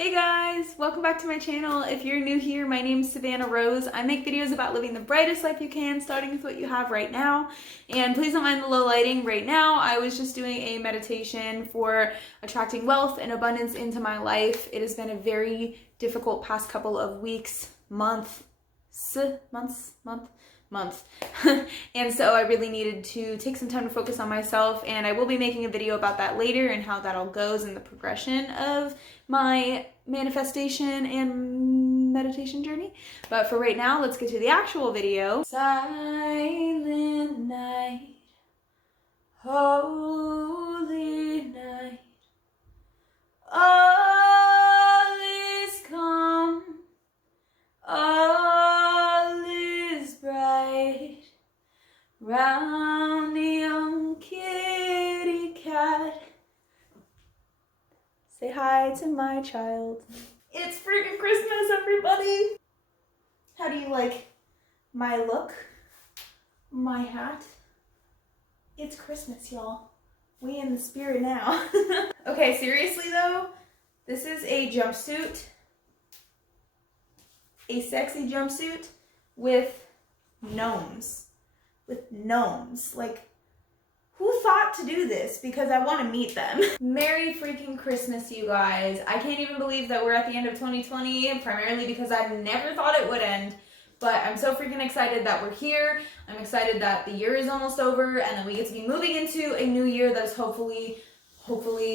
Hey guys, welcome back to my channel. If you're new here, my name's Savannah Rose. I make videos about living the brightest life you can, starting with what you have right now. And please don't mind the low lighting right now. I was just doing a meditation for attracting wealth and abundance into my life. It has been a very difficult past couple of weeks, month. And so I really needed to take some time to focus on myself, and I will be making a video about that later and how that all goes in the progression of my manifestation and meditation journey. But for right now, let's get to the actual video. Silent night, holy night, all is calm, all is bright, round the young kitty cat. Say hi to my child. It's freaking Christmas, everybody! How do you like my look? My hat? It's Christmas, y'all. We in the spirit now. Okay, seriously though, this is a jumpsuit. A sexy jumpsuit with gnomes. Like, who thought to do this? Because I want to meet them. Merry freaking Christmas, you guys. I can't even believe that we're at the end of 2020, primarily because I never thought it would end. But I'm so freaking excited that we're here. I'm excited that the year is almost over and that we get to be moving into a new year that is hopefully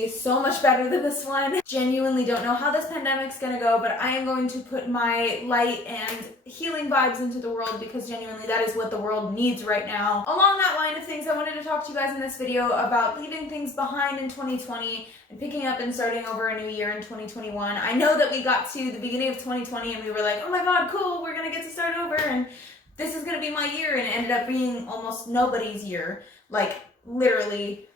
so much better than this one. Genuinely don't know how this pandemic's gonna go, but I am going to put my light and healing vibes into the world because genuinely that is what the world needs right now. Along that line of things, I wanted to talk to you guys in this video about leaving things behind in 2020 and picking up and starting over a new year in 2021. I know that we got to the beginning of 2020 and we were like, oh my god, cool, we're gonna get to start over and this is gonna be my year, and it ended up being almost nobody's year. Like, literally,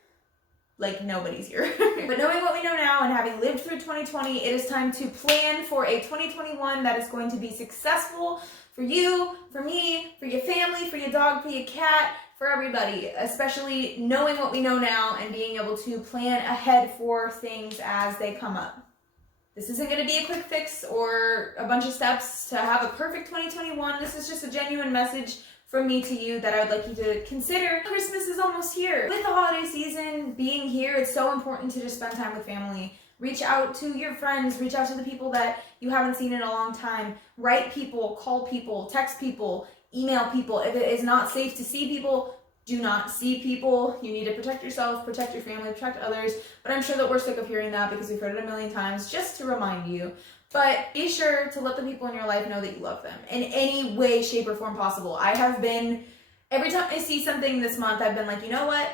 like nobody's here. But knowing what we know now and having lived through 2020, it is time to plan for a 2021 that is going to be successful for you, for me, for your family, for your dog, for your cat, for everybody, especially knowing what we know now and being able to plan ahead for things as they come up. This isn't going to be a quick fix or a bunch of steps to have a perfect 2021. This is just a genuine message from me to you that I would like you to consider. Christmas is almost here. With the holiday season being here, it's so important to just spend time with family. Reach out to your friends, reach out to the people that you haven't seen in a long time. Write people, call people, text people, email people. If it is not safe to see people, do not see people. You need to protect yourself, protect your family, protect others. But I'm sure that we're sick of hearing that because we've heard it a million times, just to remind you. But be sure to let the people in your life know that you love them in any way, shape, or form possible. I have been, every time I see something this month, I've been like, you know what?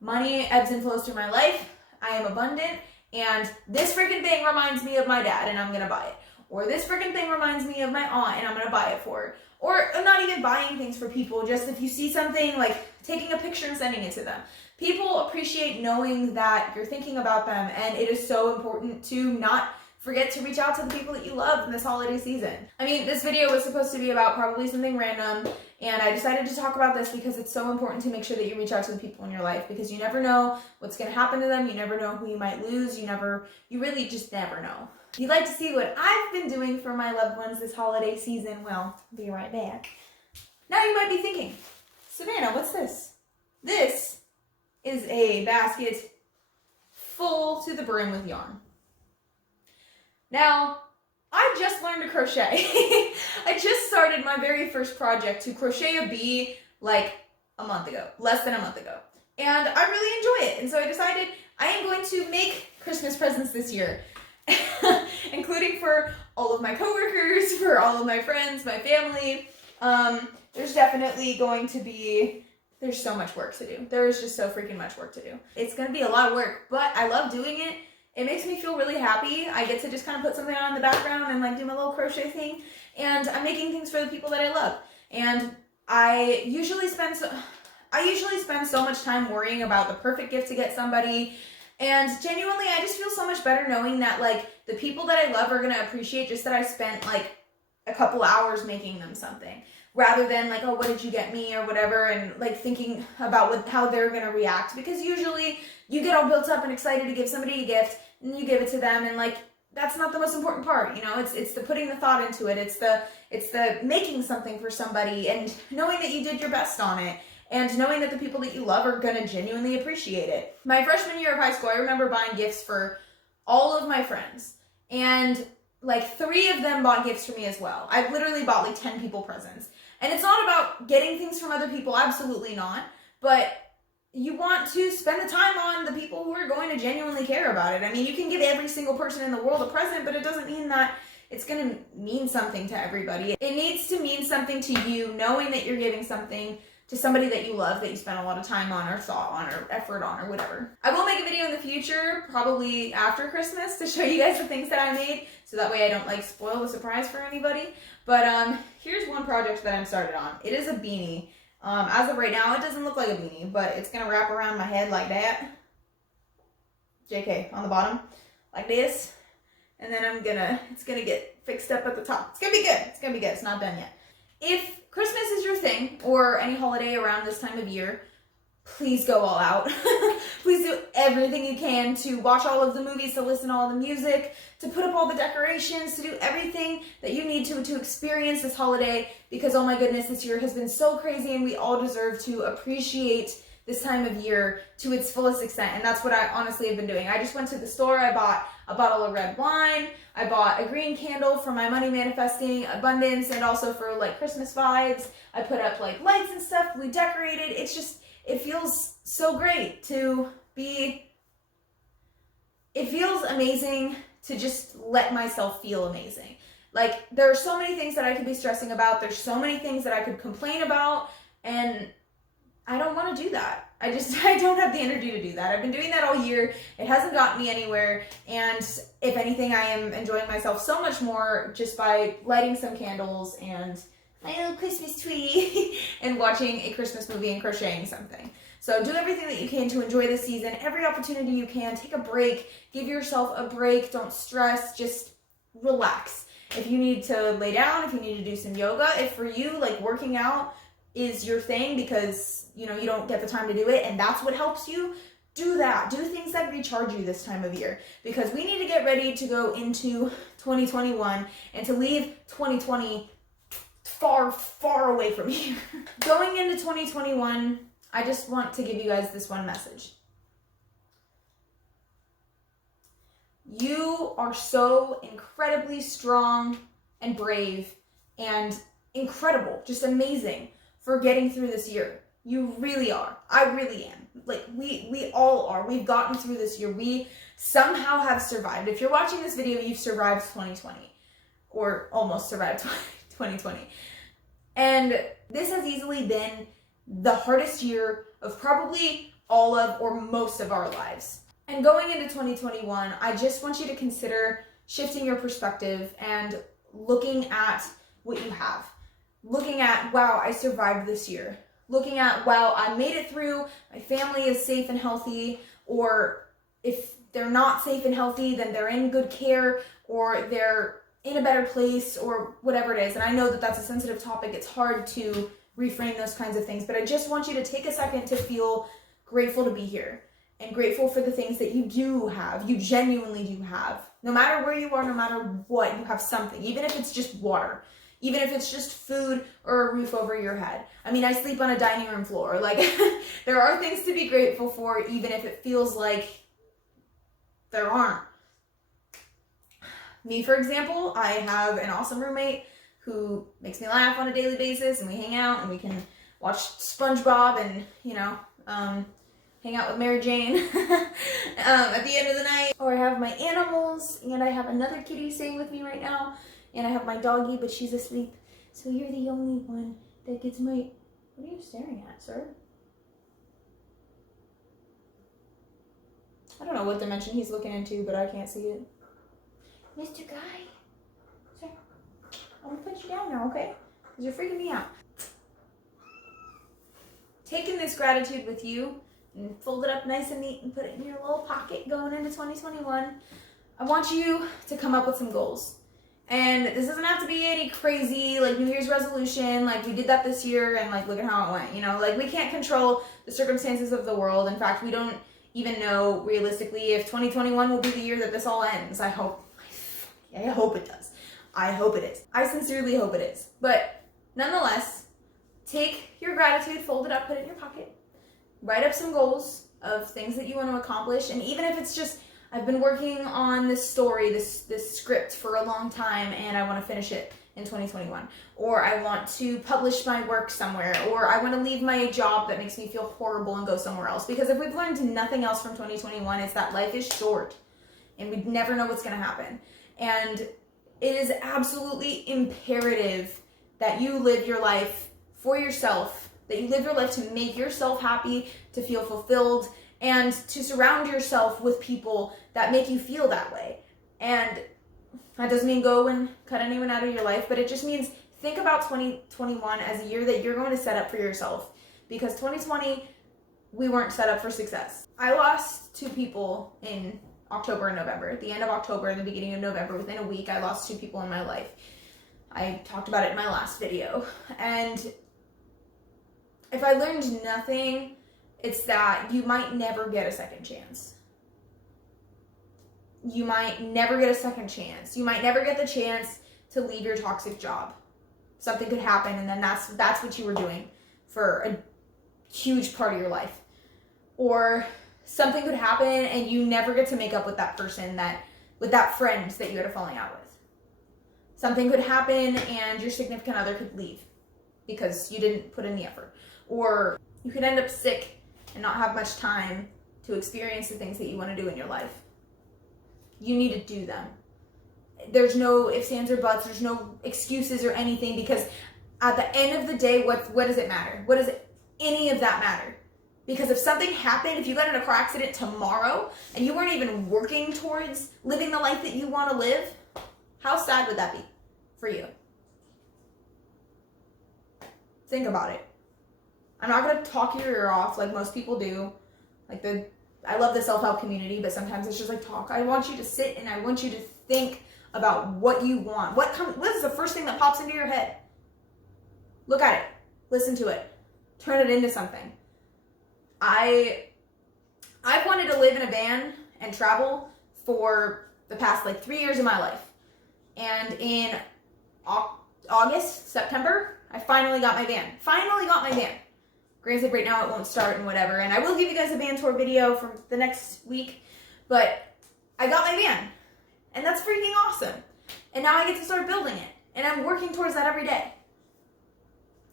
Money ebbs and flows through my life. I am abundant. And this freaking thing reminds me of my dad and I'm going to buy it. Or this freaking thing reminds me of my aunt and I'm going to buy it for her. Or I'm not even buying things for people. Just if you see something, like taking a picture and sending it to them. People appreciate knowing that you're thinking about them. And it is so important to not forget to reach out to the people that you love in this holiday season. I mean, this video was supposed to be about probably something random, and I decided to talk about this because it's so important to make sure that you reach out to the people in your life, because you never know what's gonna happen to them, you never know who you might lose, you really just never know. If you'd like to see what I've been doing for my loved ones this holiday season, well, I'll be right back. Now you might be thinking, Savannah, what's this? This is a basket full to the brim with yarn. Now, I just learned to crochet. I just started my very first project to crochet a bee like a month ago, less than a month ago. And I really enjoy it. And so I decided I am going to make Christmas presents this year, including for all of my coworkers, for all of my friends, my family. There's definitely going to be, there's so much work to do. There is just so freaking much work to do. It's going to be a lot of work, but I love doing it. It makes me feel really happy. I get to just kind of put something on in the background and like do my little crochet thing. And I'm making things for the people that I love. And I usually spend so much time worrying about the perfect gift to get somebody. And genuinely, I just feel so much better knowing that like the people that I love are going to appreciate just that I spent like a couple hours making them something. Rather than like, oh, what did you get me or whatever, and like thinking about how they're going to react. Because usually you get all built up and excited to give somebody a gift and you give it to them and like that's not the most important part, you know. It's the putting the thought into it. It's the making something for somebody and knowing that you did your best on it and knowing that the people that you love are gonna genuinely appreciate it. My freshman year of high school, I remember buying gifts for all of my friends, and like 3 of them bought gifts for me as well. I literally bought like 10 people presents. And it's not about getting things from other people, absolutely not, but you want to spend the time on the people who are going to genuinely care about it. I mean, you can give every single person in the world a present, but it doesn't mean that it's going to mean something to everybody. It needs to mean something to you, knowing that you're giving something to somebody that you love, that you spent a lot of time on or thought on or effort on or whatever. I will make a video in the future, probably after Christmas, to show you guys the things that I made, so that way I don't like spoil the surprise for anybody. But here's one project that I'm started on. It is a beanie. As of right now, it doesn't look like a beanie, but it's gonna wrap around my head like that. JK, on the bottom, like this. And then it's gonna get fixed up at the top. It's gonna be good, it's gonna be good, it's not done yet. If Christmas is your thing, or any holiday around this time of year, please go all out. Please do everything you can to watch all of the movies, to listen to all the music, to put up all the decorations, to do everything that you need to experience this holiday, because oh my goodness, this year has been so crazy and we all deserve to appreciate this time of year to its fullest extent. And that's what I honestly have been doing. I just went to the store, I bought a bottle of red wine, I bought a green candle for my money manifesting abundance and also for like Christmas vibes. I put up like lights and stuff, we decorated. It's just, it feels so great to be, it feels amazing to just let myself feel amazing. Like, there are so many things that I could be stressing about, there's so many things that I could complain about, and I don't want to do that. I don't have the energy to do that. I've been doing that all year. It hasn't gotten me anywhere. And if anything, I am enjoying myself so much more just by lighting some candles and my little Christmas tree and watching a Christmas movie and crocheting something. So do everything that you can to enjoy the season. Every opportunity you can, take a break, give yourself a break. Don't stress, just relax. If you need to lay down, if you need to do some yoga, if for you, like working out is your thing because, you know, you don't get the time to do it and that's what helps you, do that. Do things that recharge you this time of year, because we need to get ready to go into 2021 and to leave 2020 far, far away from here. Going into 2021, I just want to give you guys this one message. You are so incredibly strong and brave and incredible, just amazing for getting through this year. You really are. I really am. Like, we all are. We've gotten through this year. We somehow have survived. If you're watching this video, you've survived 2020 or almost survived 2020. And this has easily been the hardest year of probably all of or most of our lives. And going into 2021, I just want you to consider shifting your perspective and looking at what you have. Looking at, wow, I survived this year. Looking at, wow, I made it through, my family is safe and healthy, or if they're not safe and healthy, then they're in good care, or they're in a better place, or whatever it is. And I know that that's a sensitive topic. It's hard to reframe those kinds of things, but I just want you to take a second to feel grateful to be here and grateful for the things that you do have, you genuinely do have. No matter where you are, no matter what, you have something, even if it's just water. Even if it's just food or a roof over your head. I mean, I sleep on a dining room floor. Like, there are things to be grateful for, even if it feels like there aren't. Me, for example, I have an awesome roommate who makes me laugh on a daily basis, and we hang out, and we can watch SpongeBob and, you know, hang out with Mary Jane at the end of the night. Or I have my animals, and I have another kitty staying with me right now. And I have my doggie, but she's asleep. So you're the only one that gets my... What are you staring at, sir? I don't know what dimension he's looking into, but I can't see it. Mr. Guy. Sir, I'm gonna put you down now, okay? Because you're freaking me out. Taking this gratitude with you and fold it up nice and neat and put it in your little pocket going into 2021. I want you to come up with some goals. And this doesn't have to be any crazy, like, New Year's resolution, like, we did that this year, and, like, look at how it went, you know? Like, we can't control the circumstances of the world. In fact, we don't even know, realistically, if 2021 will be the year that this all ends. I hope my I hope it does. I hope it is. I sincerely hope it is. But nonetheless, take your gratitude, fold it up, put it in your pocket, write up some goals of things that you want to accomplish. And even if it's just, I've been working on this story, this script for a long time, and I want to finish it in 2021, or I want to publish my work somewhere, or I want to leave my job that makes me feel horrible and go somewhere else. Because if we've learned nothing else from 2021, it's that life is short and we never know what's going to happen. And it is absolutely imperative that you live your life for yourself, that you live your life to make yourself happy, to feel fulfilled, and to surround yourself with people that make you feel that way. And that doesn't mean go and cut anyone out of your life, but it just means think about 2021 as a year that you're going to set up for yourself. Because 2020, we weren't set up for success. I lost 2 people in October and November. At the end of October and the beginning of November, within a week, I lost 2 people in my life. I talked about it in my last video. And if I learned nothing, it's that you might never get a second chance. You might never get a second chance. You might never get the chance to leave your toxic job. Something could happen, and then that's what you were doing for a huge part of your life. Or something could happen and you never get to make up with that person, with that friend that you had a falling out with. Something could happen and your significant other could leave because you didn't put in the effort. Or you could end up sick and not have much time to experience the things that you want to do in your life. You need to do them. There's no ifs, ands, or buts. There's no excuses or anything, because at the end of the day, what does it matter? What does any of that matter? Because if something happened, if you got in a car accident tomorrow and you weren't even working towards living the life that you want to live, how sad would that be for you? Think about it. I'm not going to talk your ear off like most people do. I love the self-help community, but sometimes it's just like talk. I want you to sit and I want you to think about what you want. What is the first thing that pops into your head? Look at it. Listen to it. Turn it into something. I've wanted to live in a van and travel for the past 3 years of my life. And in August, September, I finally got my van. Granted, right now it won't start and whatever, and I will give you guys a van tour video for the next week, but I got my van, and that's freaking awesome. And now I get to start building it, and I'm working towards that every day.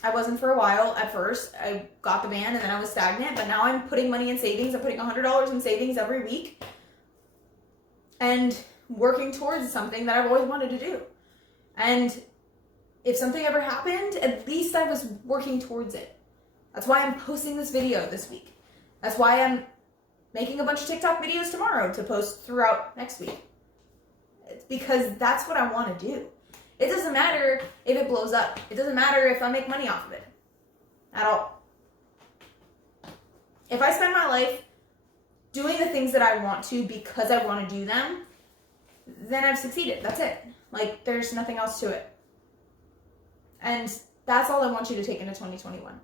I wasn't for a while at first. I got the van, and then I was stagnant, but now I'm putting money in savings. I'm putting $100 in savings every week, and working towards something that I've always wanted to do. And if something ever happened, at least I was working towards it. That's why I'm posting this video this week. That's why I'm making a bunch of TikTok videos tomorrow to post throughout next week. It's because that's what I want to do. It doesn't matter if it blows up. It doesn't matter if I make money off of it. At all. If I spend my life doing the things that I want to because I want to do them, then I've succeeded. That's it. There's nothing else to it. And that's all I want you to take into 2021.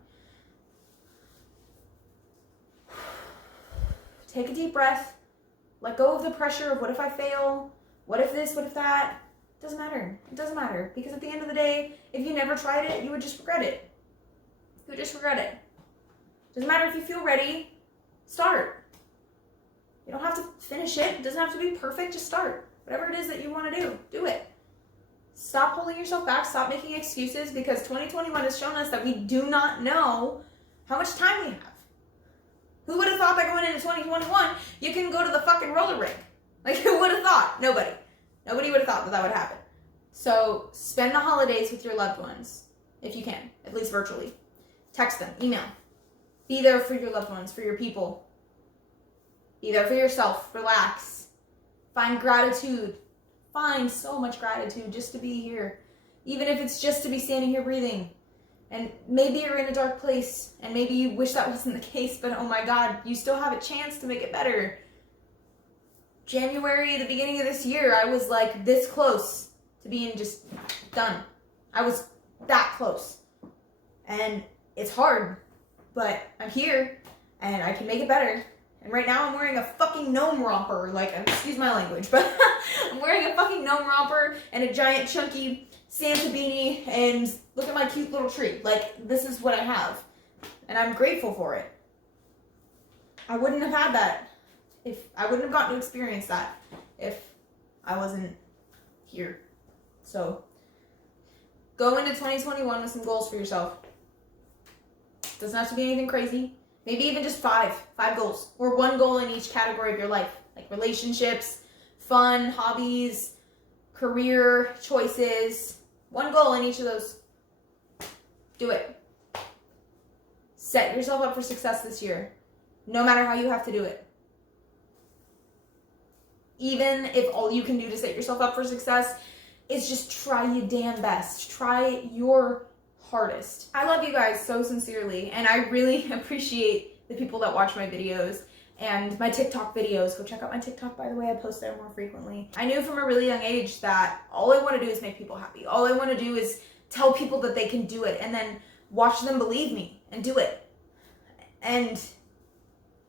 Take a deep breath. Let go of the pressure of what if I fail? What if this? What if that? It doesn't matter. It doesn't matter. Because at the end of the day, if you never tried it, you would just regret it. You would just regret it. Doesn't matter if you feel ready. Start. You don't have to finish it. It doesn't have to be perfect. Just start. Whatever it is that you want to do it. Stop holding yourself back. Stop making excuses, because 2021 has shown us that we do not know how much time we have. Who would have thought that going into 2021, you can go to the fucking roller rink? Who would have thought? Nobody. Nobody would have thought that would happen. So spend the holidays with your loved ones, if you can, at least virtually. Text them, email. Be there for your loved ones, for your people. Be there for yourself. Relax. Find gratitude. Find so much gratitude just to be here. Even if it's just to be standing here breathing. And maybe you're in a dark place, and maybe you wish that wasn't the case, but oh my God, you still have a chance to make it better. January, the beginning of this year, I was this close to being just done. I was that close. And it's hard, but I'm here, and I can make it better. And right now I'm wearing a fucking gnome romper. Like, excuse my language, but I'm wearing a fucking gnome romper and a giant chunky Santa beanie, and look at my cute little tree. Like, this is what I have. And I'm grateful for it. I wouldn't have had that I wouldn't have gotten to experience that if I wasn't here. So, go into 2021 with some goals for yourself. Doesn't have to be anything crazy. Maybe even just five goals, or one goal in each category of your life, like relationships, fun, hobbies, career choices. One goal in each of those. Do it. Set yourself up for success this year, no matter how you have to do it. Even if all you can do to set yourself up for success is just try your damn best. Try your hardest. I love you guys so sincerely, and I really appreciate the people that watch my videos and my TikTok videos. Go check out my TikTok, by the way. I post there more frequently. I knew from a really young age that all I want to do is make people happy. All I want to do is tell people that they can do it, and then watch them believe me and do it. And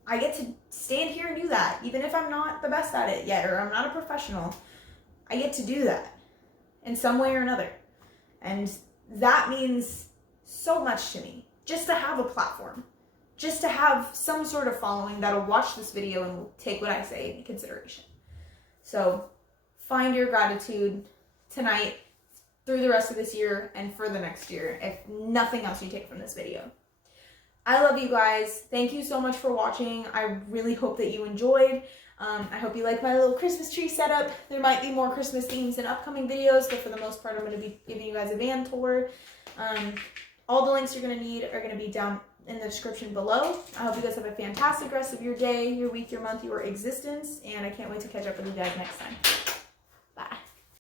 I get to stand here and do that, even if I'm not the best at it yet, or I'm not a professional. I get to do that in some way or another. And that means so much to me, just to have a platform, just to have some sort of following that'll watch this video and will take what I say into consideration. So find your gratitude tonight, through the rest of this year, and for the next year, if nothing else you take from this video. I love you guys. Thank you so much for watching. I really hope that you enjoyed. I hope you like my little Christmas tree setup. There might be more Christmas themes in upcoming videos, but for the most part, I'm going to be giving you guys a van tour. All the links you're going to need are going to be down in the description below. I hope you guys have a fantastic rest of your day, your week, your month, your existence, and I can't wait to catch up with you guys next time.